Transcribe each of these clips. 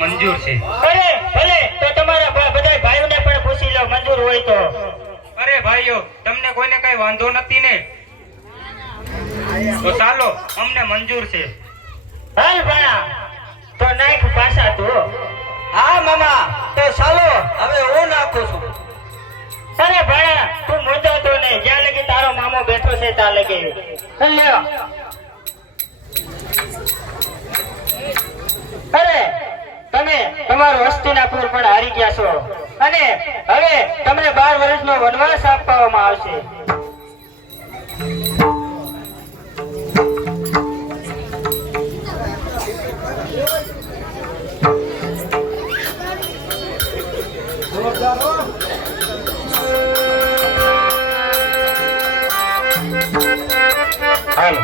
મંજૂર છે. અરે ભલે, તો તમારા બધા ભાઈઓને પણ પૂછી લો, મંજૂર હોય તો. અરે ભાઈઓ, તમને કોઈને કઈ વાંધો નથી ને? તો ચાલો, અમને મંજૂર છે. હાલ ભાણા, તો નાખ પાછા તું. હા મામા, તો ચાલો હવે હું નાખું છું. અરે ભાણા, તું મૂંઝાતો નહીં, જ્યાં લગી તારો મામો બેઠો છે ત્યાં લગી. લ્યો. અરે તમે તમારો હસ્તિનાપુર પણ હારી ગયા છો અને હવે તમને 12 વર્ષનો વનવાસ આપવામાં આવશે. હાલો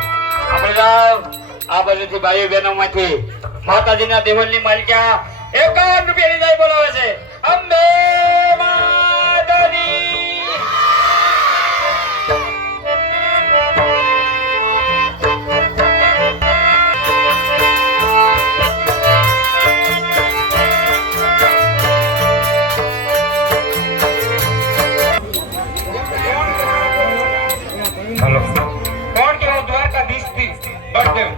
આપણે આ બાજુથી ભાઈઓ બહેનો માંથી માતાજીના દેવળની માલિકા 51 રૂપિયાની જાય બોલાવે છે. અંબે માતાજી. હાલો, કોણ કે હું દ્વારકાધીશ થી બળદેવ?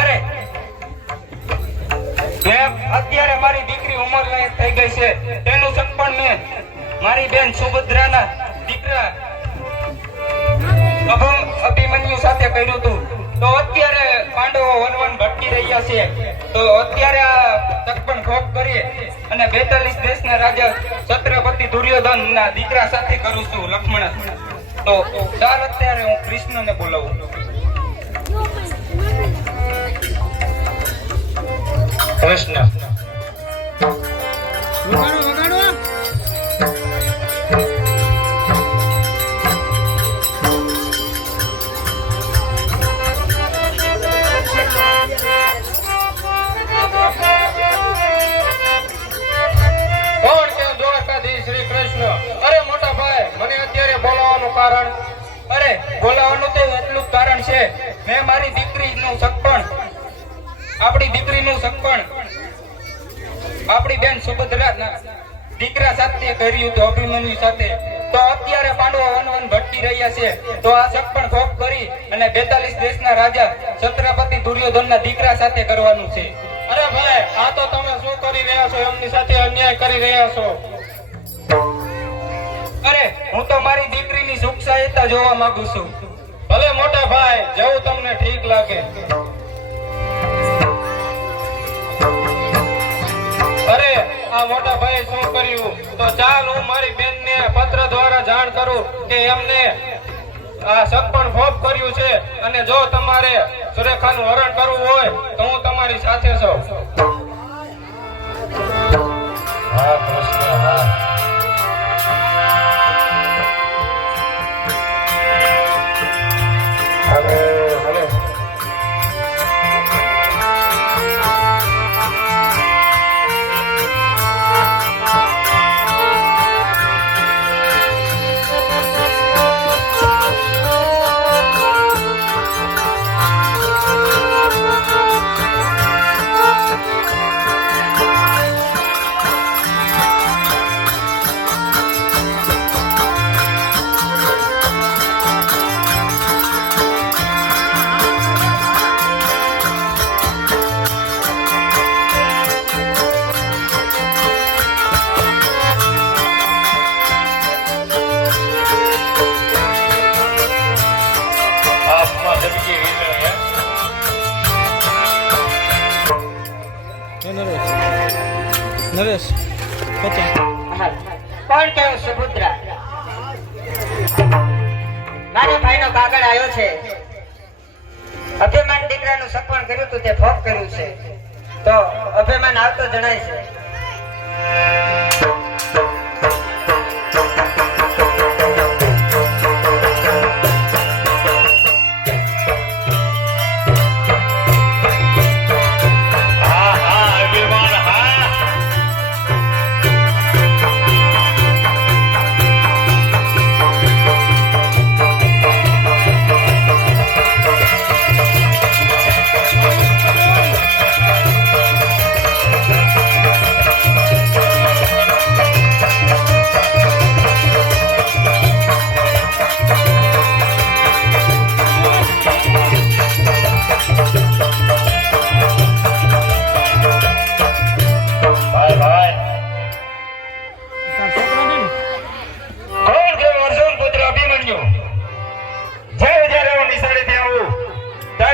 અરે અત્યારે મારી દીકરી ઉંમર લાયક થઈ ગઈ છે, તેનું સગપણ મેં મારી બેન સુભદ્રાના દીકરા અભિમન્યુ સાથે કર્યું હતું. તો અત્યારે પાંડવો વન ભટકી રહ્યા છે, તો અત્યારે આ સગપણ ભોગ કરીએ અને 42 દેશના રાજા છત્રપતિ દુર્યોધનના દીકરા સાથે કરું છું, લક્ષ્મણ. તો ચાલ અત્યારે હું કૃષ્ણને બોલાવું. કૃષ્ણ, બોલાવવાનું તો એટલું કારણ છે, મેં મારી દીકરીનું સગપણ આપણી દીકરીનું સગપણ આપણી બેન સુભદ્રાના દીકરા સાથે કર્યું હતું, અભિમન્યુ સાથે. તો અત્યારે પાંડવો વન ભટકી રહ્યા છે, તો આ સગપણ ભોગ કરી અને 42 દેશના રાજા છત્રપતિ દુર્યોધનના દીકરા સાથે કરવાનું છે. અરે ભાઈ, આ તો તમે શું કરી રહ્યા છો? એમની સાથે અન્યાય કરી રહ્યા છો. અરે હું તો મારી દીકરીની સુખ સહાયતા જોવા માંગુ છું. ભલે મોટા ભાઈ, જેવું તમને ઠીક લાગે. અરે આ મોટા ભાઈ શું કર્યું? તો ચાલ હું મારી બેનને પત્ર દ્વારા જાણ કરું કે એમને આ સગપણ ભોગ કર્યું છે, અને જો તમારે સુરેખાનું હરણ કરવું હોય તો હું તમારી સાથે છું. હા કૃષ્ણ, હા. નરેશ કોણ કેવું? સુભદ્રા, મારા ભાઈનો કાગળ આવ્યો છે. અભિમાન દીકરાનું સગપણ કર્યું હતું, તે ભોગ કર્યું છે, તો અભિમાન આવતો જણાય છે.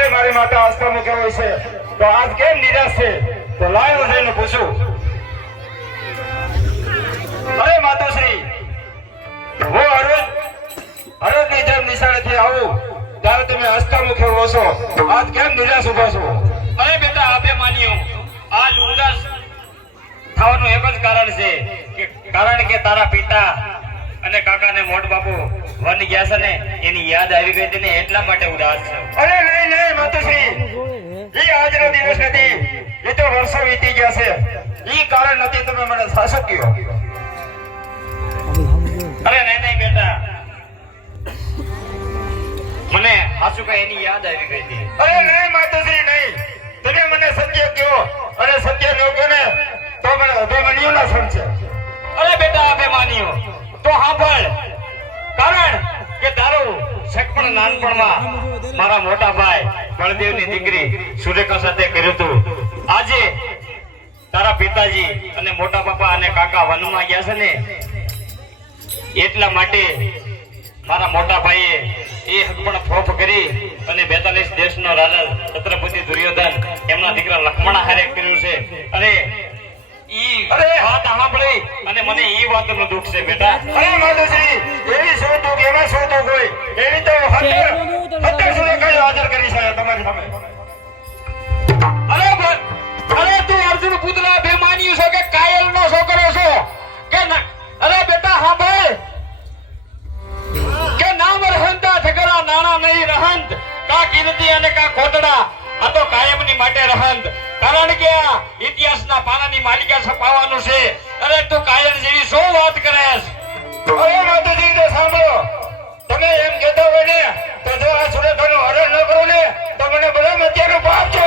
ક્યારેય મારી માતા આસ્થા મૂક્યા હોય છે તો આજ કેમ નિરાશ છે? તો લાય હું જઈને પૂછું. અરે માતુશ્રી, હું હરોજની જેમ નિશાળેથી આવું ત્યારે તમે આસ્થા મૂક્યો હો છો, આજ કેમ નિરાશ ઉભા છો? અરે બેટા આપે માન્યું આજ ઉદાસ થવાનું એક જ કારણ છે કારણ કે તારા પિતા અને કાકા ને મોટ બાપુ વન ગયા છે ને એની યાદ આવી ગઈ હતી ને એટલા માટે ઉદાસ છે. અરે નહીં નહીં માતુશ્રી, એ આજનો દિવસ નથી, એ તો વર્ષો વીતી ગયા છે. એ કારણ નથી તમે મને શાસક કહો. અરે નહીં નહીં બેટા મને હાસુ કઈ એની યાદ આવી ગઈ હતી. અરે નહીં માતુશ્રી નહીં, તમે મને સત્ય કહો અને સત્ય ન કહો ને તો મને અભિમન્યુ ના સમજે. અરે બેટા આપે માન્યું તો સાંભળ કારણ કે તારું સગપણ નાનપણમાં મારા મોટા ભાઈ બળદેવની દીકરી સુરેખા સાથે કર્યું હતું. આજે તારા પિતાજી અને મોટા પપ્પા અને કાકા વનમાં ગયા છે ને એટલા માટે મારા મોટા ભાઈએ એ હકપણ ફોફ કરી અને 42 દેશનો રાજા છત્રપતિ દુર્યોધન એમના દીકરા લક્ષ્મણ હારે કર્યું છે. અને ઈ વાત સાંભળી અને મને ઈ વાતનું દુઃખ છે બેટા. અરે માતુશ્રી, એવી શું દુઃખ એમાં શું દુઃખ હોય? એવી તો 70 સુરેખાઓ હાજર કરી છે તમારી સામે. અરે તું અર્જુન પુત્ર અભિમાન્યુ છો કે કાયલનો છોકરો છો કે ના? અરે બેટા સાંભળ કે નામ રહંતા ઠગરા નાણા નહીં રહંત કા કીર્તિ અને કા ખોટડા આ તો કાયમની માટે રહંત કારણ કે આ ઇતિહાસના પાનાની માલિકા છપાવવાનું છે. અરે તું કાયલ જેવી શું વાત કરેસ? અરે માતુશ્રી તો સાંભળો, તમે એમ કહેતા હોય ને તો જો આ સુરેખાનું હરણ ન કરો ને તો મને બધા મધ્યનું પાપ છે.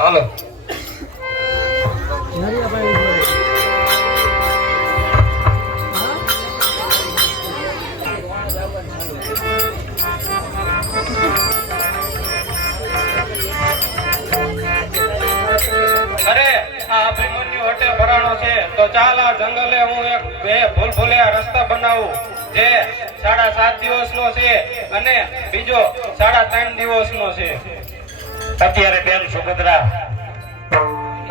હાલો અરે આ અભિમન્યુ હટે ભરાણો છે તો ચાલ આ જંગલે હું એક બે ભૂલભુલૈયા રસ્તા બનાવું જે 7.5 દિવસનો છે અને બીજો 3.5 દિવસનો છે. અત્યારે બેન સુભદ્રા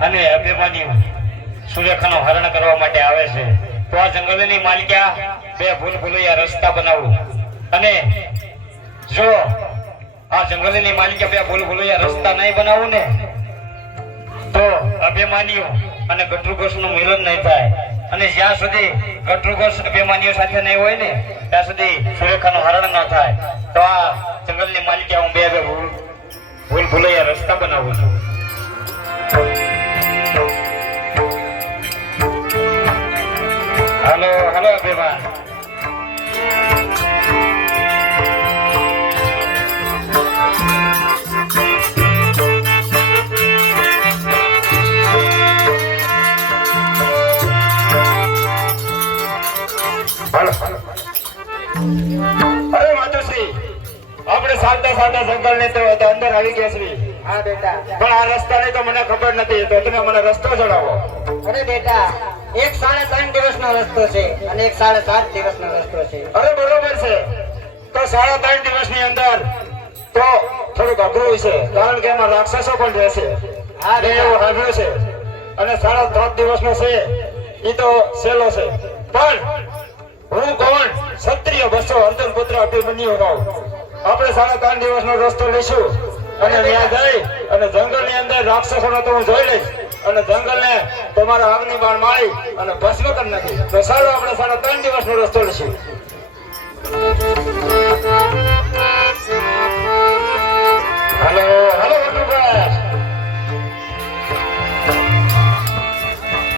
અને અભિમાન્યુ સુરેખાનું હરણ કરવા માટે આવે છે તો આ જંગલની માલિકા બે ભૂલભુલૈયા રસ્તા બનાવું અને જો આ જંગલની માલિકા બે ભૂલભુલૈયા રસ્તા નહીં બનાવું ને તો અભિમાન્યુ અને ગટ્રુઘોષનું મિલન નહીં થાય અને જ્યાં સુધી ગટ્રુઘોષ અભિમાન્યુ સાથે નહીં હોય ને ત્યાં સુધી સુરેખાનું હરણ ન થાય. તો આ જંગલની માલિકા હું બે ભૂલભુલૈયા રસ્તા બનાવું છું. હાલો હાલો અભિમાન. અરે માતુશ્રી, આપણે સાંતા સાંતા જંગલ ને તો અંદર આવી ગયા છીએ. હા બેટા. પણ આ રસ્તાની તો મને ખબર નથી, તો તમે મને રસ્તો જણાવો. અરે બેટા, એક 3.5 દિવસનો રસ્તો છે અને એક 7.5 દિવસનો રસ્તો છે. અરે બરોબર છે, તો 3.5 દિવસની અંદર તો થોડુંક અઘરું છે કારણ કે એમાં રાક્ષસો પણ રહેશે. હા મેં એવું સાંભળ્યું છે. અને 3.5 દિવસનો છે એ તો સહેલો છે. પણ હું કોણ? ક્ષત્રિય બસો અર્જુન પુત્ર અભિમન્યુ હોઉં. આપણે 3.5 દિવસનો રસ્તો લઈશું અને ત્યાં જઈ અને જંગલની અંદર રાક્ષસોને તો હું જોઈ લઈશ અને જંગલને તમારા અગ્નિ બાણ મારી અને ભસ્મ કરી નાખી. તો ચાલો આપણે 3.5 દિવસનો રસ્તો લઈશું.